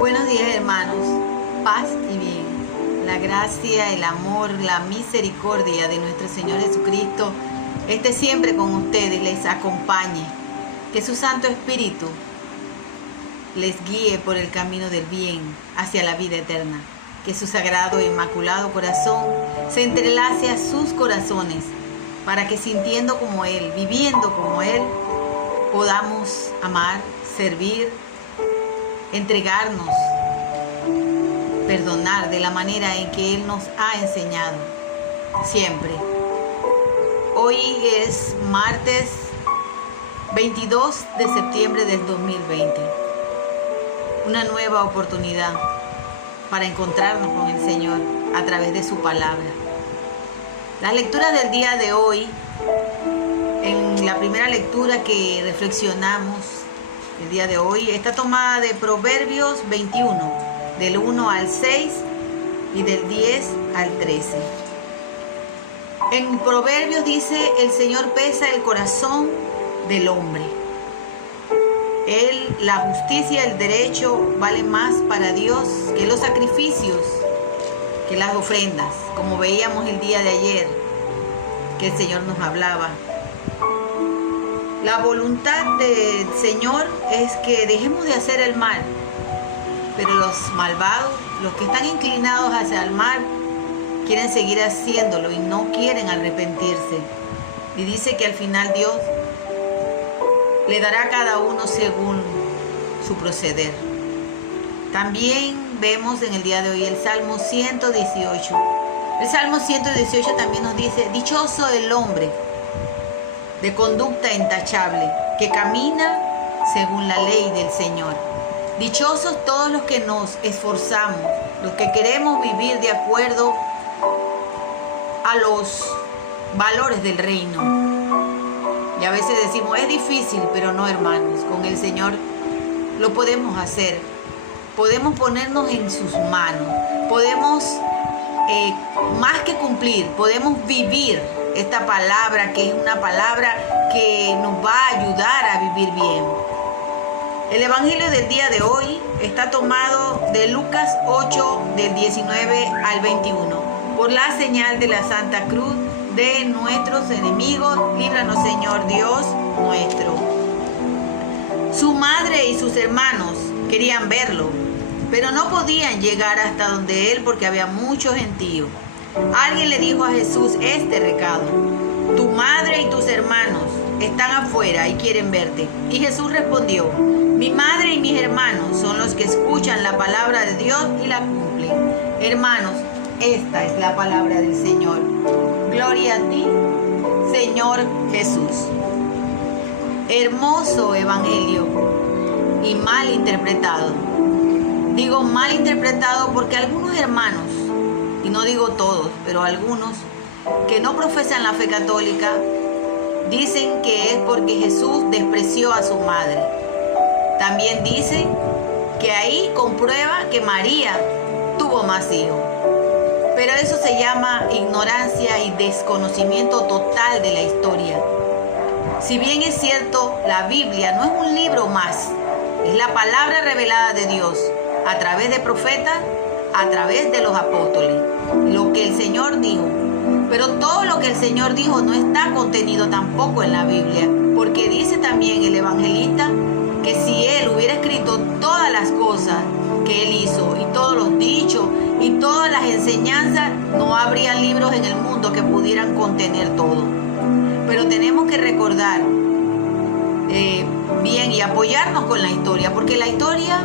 Buenos días, hermanos, paz y bien. La gracia, el amor, la misericordia de nuestro Señor Jesucristo esté siempre con ustedes, les acompañe. Que su Santo Espíritu les guíe por el camino del bien hacia la vida eterna. Que su sagrado e inmaculado corazón se entrelace a sus corazones para que sintiendo como Él, viviendo como Él, podamos amar, servir, entregarnos, perdonar de la manera en que Él nos ha enseñado siempre. Hoy es martes 22 de septiembre del 2020. Una nueva oportunidad para encontrarnos con el Señor a través de su palabra. Las lecturas del día de hoy, en la primera lectura que reflexionamos el día de hoy, está tomada de Proverbios 21, del 1 al 6 y del 10 al 13. En Proverbios dice: el Señor pesa el corazón del hombre. La justicia y el derecho vale más para Dios que los sacrificios, que las ofrendas, como veíamos el día de ayer, que el Señor nos hablaba. La voluntad del Señor es que dejemos de hacer el mal, pero los malvados, los que están inclinados hacia el mal, quieren seguir haciéndolo y no quieren arrepentirse. Y dice que al final Dios le dará a cada uno según su proceder. También vemos en el día de hoy el Salmo 118. El Salmo 118 también nos dice: dichoso el hombre de conducta intachable, que camina según la ley del Señor. Dichosos todos los que nos esforzamos, los que queremos vivir de acuerdo a los valores del reino. Y a veces decimos, es difícil, pero no, hermanos, con el Señor lo podemos hacer. Podemos ponernos en sus manos, podemos más que cumplir, podemos vivir esta palabra, que es una palabra que nos va a ayudar a vivir bien. El evangelio del día de hoy está tomado de Lucas 8, del 19 al 21. Por la señal de la Santa Cruz de nuestros enemigos, líbranos, Señor Dios nuestro. Su madre y sus hermanos querían verlo, pero no podían llegar hasta donde él porque había mucho gentío. Alguien le dijo a Jesús este recado: tu madre y tus hermanos están afuera y quieren verte. Y Jesús respondió: mi madre y mis hermanos son los que escuchan la palabra de Dios y la cumplen. Hermanos, esta es la palabra del Señor. Gloria a ti, Señor Jesús. Hermoso evangelio y mal interpretado. Digo mal interpretado porque algunos hermanos, y no digo todos, pero algunos que no profesan la fe católica, dicen que es porque Jesús despreció a su madre. También dicen que ahí comprueba que María tuvo más hijos. Pero eso se llama ignorancia y desconocimiento total de la historia. Si bien es cierto, la Biblia no es un libro más, es la palabra revelada de Dios a través de profetas, a través de los apóstoles, lo que el Señor dijo. Pero todo lo que el Señor dijo no está contenido tampoco en la Biblia, porque dice también el evangelista que si Él hubiera escrito todas las cosas que Él hizo y todos los dichos y todas las enseñanzas, no habría libros en el mundo que pudieran contener todo. Pero tenemos que recordar bien y apoyarnos con la historia, porque la historia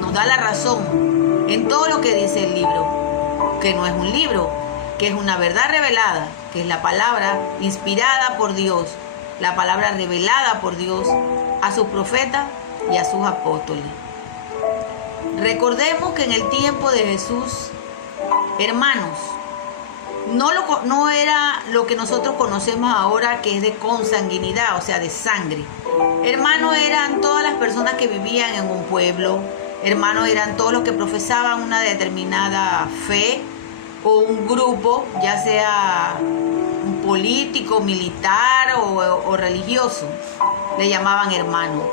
nos da la razón en todo lo que dice el libro, que no es un libro, que es una verdad revelada, que es la palabra inspirada por Dios, la palabra revelada por Dios a sus profetas y a sus apóstoles. Recordemos que en el tiempo de Jesús, hermanos, no era lo que nosotros conocemos ahora, que es de consanguinidad, o sea, de sangre. Hermanos eran todas las personas que vivían en un pueblo. Hermanos eran todos los que profesaban una determinada fe o un grupo, ya sea un político, militar o religioso. Le llamaban hermano.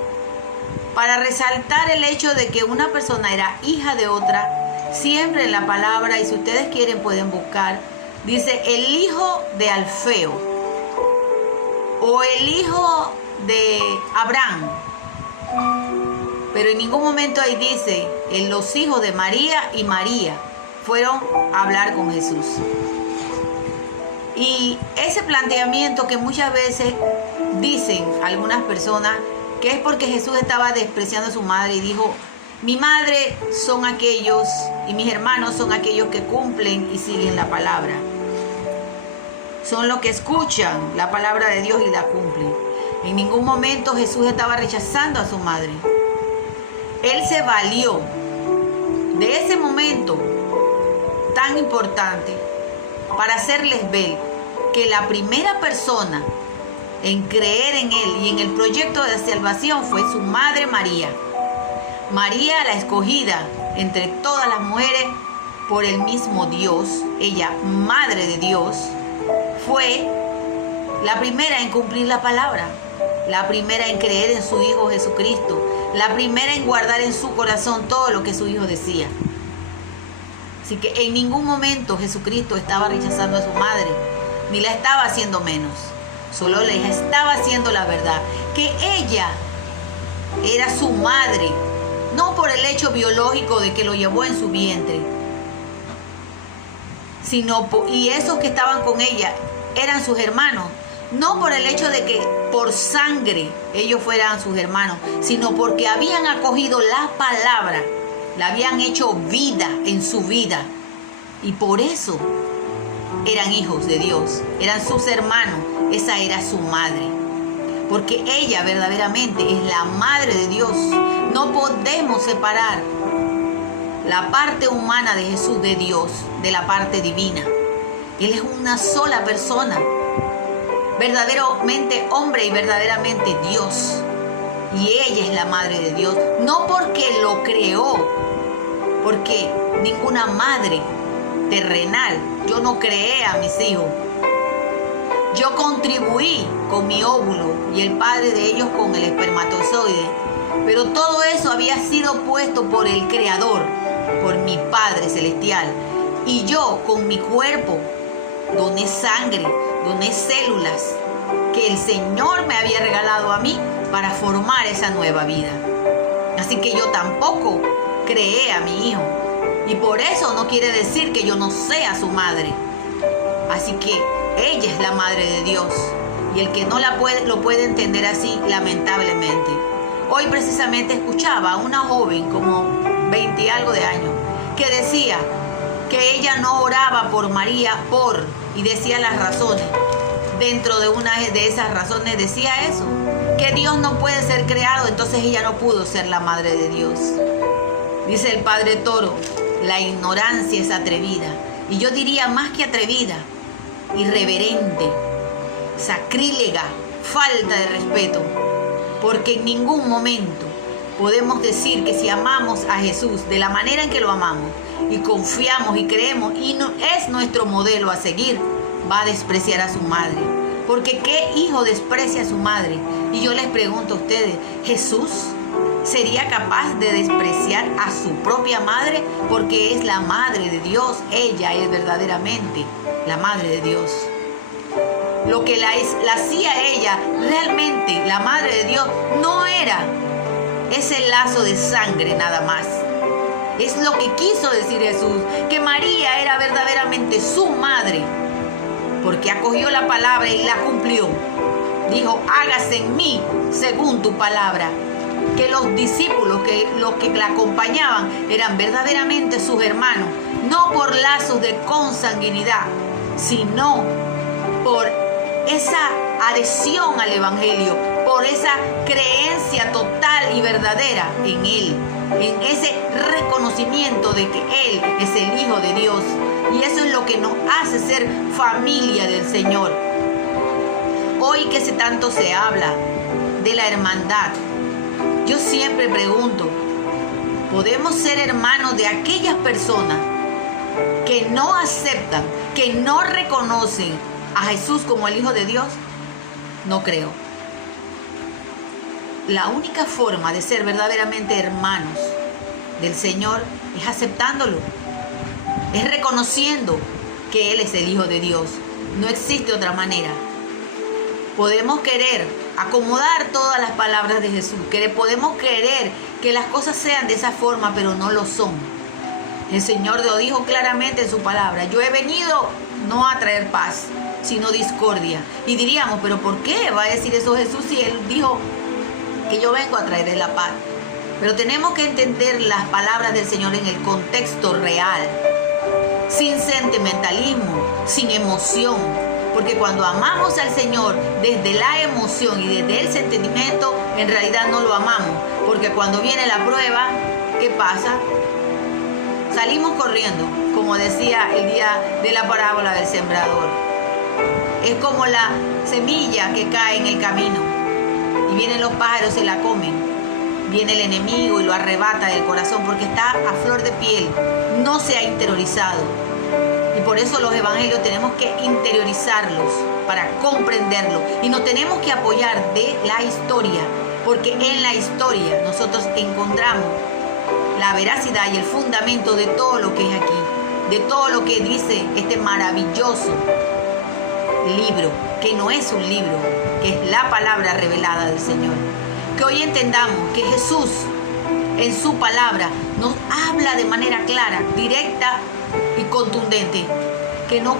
para resaltar el hecho de que una persona era hija de otra, siempre en la palabra, y si ustedes quieren pueden buscar, dice el hijo de Alfeo o el hijo de Abraham, pero en ningún momento ahí dice los hijos de María y María fueron a hablar con Jesús. Y ese planteamiento que muchas veces dicen algunas personas que es porque Jesús estaba despreciando a su madre y dijo, mi madre son aquellos y mis hermanos son aquellos que cumplen y siguen la palabra. Son los que escuchan la palabra de Dios y la cumplen. En ningún momento Jesús estaba rechazando a su madre. Él se valió de ese momento tan importante para hacerles ver que la primera persona en creer en Él y en el proyecto de salvación fue su madre María. María, la escogida entre todas las mujeres por el mismo Dios, ella, madre de Dios, fue la primera en cumplir la palabra, la primera en creer en su Hijo Jesucristo, la primera en guardar en su corazón todo lo que su Hijo decía. Así que en ningún momento Jesucristo estaba rechazando a su madre, ni la estaba haciendo menos. Solo le estaba haciendo la verdad, que ella era su madre, no por el hecho biológico de que lo llevó en su vientre, sino y esos que estaban con ella eran sus hermanos, no por el hecho de que por sangre ellos fueran sus hermanos, sino porque habían acogido la palabra, la habían hecho vida en su vida, y por eso eran hijos de Dios, eran sus hermanos. Esa era su madre, porque ella verdaderamente es la madre de Dios. No podemos separar la parte humana de Jesús de Dios de la parte divina. Él es una sola persona, verdaderamente hombre y verdaderamente Dios, y ella es la madre de Dios, no porque lo creó, porque ninguna madre terrenal, yo no creé a mis hijos, yo contribuí con mi óvulo y el padre de ellos con el espermatozoide, pero todo eso había sido puesto por el Creador, por mi Padre Celestial, y yo con mi cuerpo doné sangre, doné células que el Señor me había regalado a mí para formar esa nueva vida. Así que yo tampoco creé a mi hijo, y por eso no quiere decir que yo no sea su madre. Así que ella es la madre de Dios, y el que no lo puede entender así, lamentablemente. Hoy precisamente escuchaba a una joven como 20 y algo de años que decía que ella no oraba por María y decía las razones. Dentro de una de esas razones decía eso, que Dios no puede ser creado, entonces ella no pudo ser la madre de Dios. Dice el Padre Toro, la ignorancia es atrevida, y yo diría más que atrevida, irreverente, sacrílega, falta de respeto, porque en ningún momento podemos decir que si amamos a Jesús de la manera en que lo amamos y confiamos y creemos y no, es nuestro modelo a seguir, va a despreciar a su madre. Porque ¿qué hijo desprecia a su madre? Y yo les pregunto a ustedes, ¿Jesús sería capaz de despreciar a su propia madre? Porque es la madre de Dios, ella es verdaderamente la madre de Dios. Lo que la hacía ella, realmente la madre de Dios, no era ese lazo de sangre nada más. Es lo que quiso decir Jesús, que María era verdaderamente su madre, porque acogió la palabra y la cumplió. Dijo, hágase en mí según tu palabra. Que los discípulos, que los que la acompañaban, eran verdaderamente sus hermanos, no por lazos de consanguinidad, sino por esa adhesión al Evangelio, por esa creencia total y verdadera en Él, en ese reconocimiento de que Él es el Hijo de Dios. Y eso es lo que nos hace ser familia del Señor. Hoy que tanto se habla de la hermandad, yo siempre pregunto, ¿podemos ser hermanos de aquellas personas que no aceptan, que no reconocen a Jesús como el Hijo de Dios? No creo. la única forma de ser verdaderamente hermanos del Señor es aceptándolo, es reconociendo que Él es el Hijo de Dios. No existe otra manera. Podemos querer acomodar todas las palabras de Jesús, podemos querer que las cosas sean de esa forma, pero no lo son. El Señor lo dijo claramente en su palabra: yo he venido no a traer paz, sino discordia. Y diríamos, pero ¿por qué va a decir eso Jesús si Él dijo que yo vengo a traer la paz? Pero tenemos que entender las palabras del Señor en el contexto real, sin sentimentalismo, sin emoción. Porque cuando amamos al Señor desde la emoción y desde el sentimiento, en realidad no lo amamos. Porque cuando viene la prueba, ¿qué pasa? Salimos corriendo, como decía el día de la parábola del sembrador. Es como la semilla que cae en el camino y vienen los pájaros y la comen. Viene el enemigo y lo arrebata del corazón porque está a flor de piel, no se ha interiorizado. Y por eso los evangelios tenemos que interiorizarlos para comprenderlos. Y nos tenemos que apoyar de la historia, porque en la historia nosotros encontramos la veracidad y el fundamento de todo lo que es aquí, de todo lo que dice este maravilloso libro, que no es un libro, que es la palabra revelada del Señor. Que hoy entendamos que Jesús en su palabra nos habla de manera clara, directa y contundente. Que no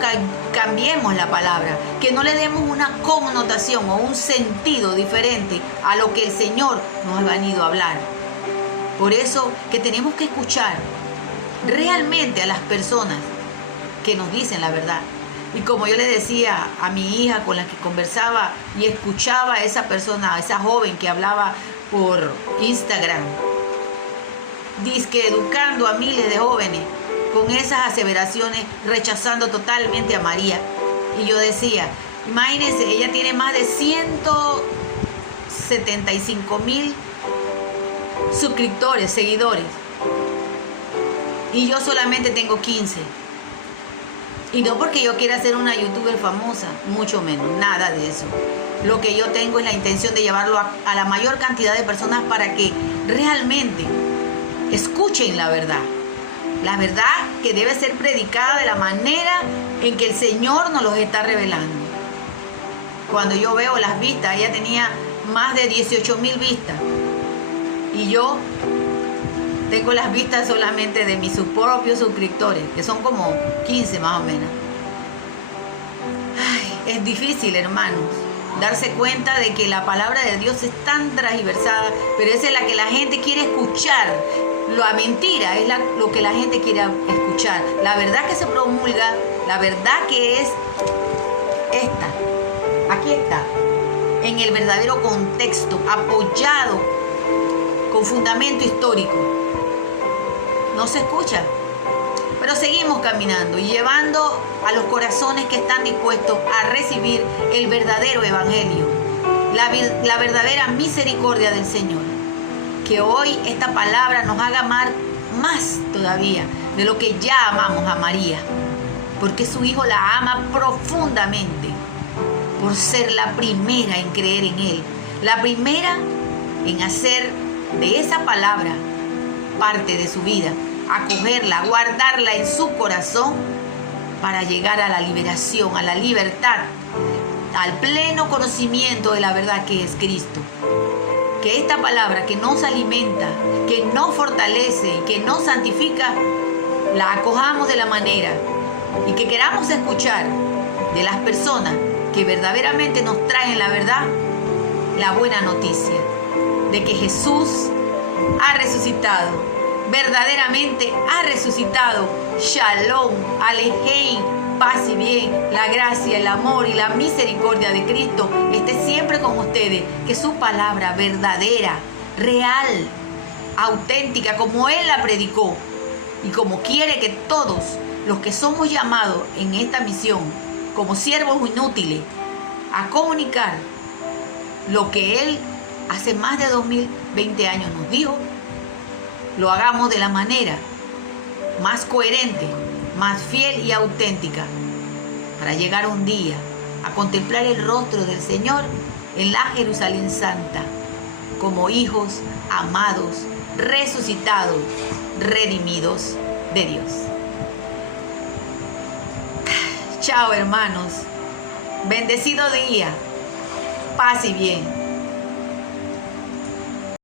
cambiemos la palabra, que no le demos una connotación o un sentido diferente a lo que el Señor nos ha venido a hablar. Por eso que tenemos que escuchar realmente a las personas que nos dicen la verdad. Y como yo le decía a mi hija con la que conversaba y escuchaba a esa persona, a esa joven que hablaba por Instagram, dizque educando a miles de jóvenes con esas aseveraciones, rechazando totalmente a María. Y yo decía, imagínense, ella tiene más de 175,000 suscriptores, seguidores, y yo solamente tengo 15. Y no porque yo quiera ser una youtuber famosa, mucho menos, nada de eso. Lo que yo tengo es la intención de llevarlo a la mayor cantidad de personas para que realmente escuchen la verdad que debe ser predicada de la manera en que el Señor nos los está revelando. Cuando yo veo las vistas, ella tenía más de 18,000 vistas. Y yo tengo las vistas solamente de mis propios suscriptores, que son como 15 más o menos. Ay, es difícil, hermanos, darse cuenta de que la palabra de Dios es tan transversada, pero esa es la que la gente quiere escuchar. La mentira es lo que la gente quiere escuchar. La verdad que se promulga, la verdad que es esta. Aquí está, en el verdadero contexto, apoyado con fundamento histórico. No se escucha, pero seguimos caminando y llevando a los corazones que están dispuestos a recibir el verdadero evangelio, la verdadera misericordia del Señor. Que hoy esta palabra nos haga amar más todavía de lo que ya amamos a María, porque su Hijo la ama profundamente por ser la primera en creer en Él, la primera en hacer de esa palabra parte de su vida, acogerla, guardarla en su corazón para llegar a la liberación, a la libertad, al pleno conocimiento de la verdad que es Cristo. Que esta palabra que nos alimenta, que nos fortalece y que nos santifica, la acojamos de la manera y que queramos escuchar de las personas que verdaderamente nos traen la verdad, la buena noticia de que Jesús ha resucitado, verdaderamente ha resucitado. Shalom, Alejein, paz y bien, la gracia, el amor y la misericordia de Cristo esté siempre con ustedes. Que su palabra verdadera, real, auténtica, como Él la predicó y como quiere que todos los que somos llamados en esta misión como siervos inútiles a comunicar lo que Él hace más de 2020 años nos dijo, lo hagamos de la manera más coherente, más fiel y auténtica, para llegar un día a contemplar el rostro del Señor en la Jerusalén Santa, como hijos amados, resucitados, redimidos de Dios. Chao, hermanos. Bendecido día. Paz y bien.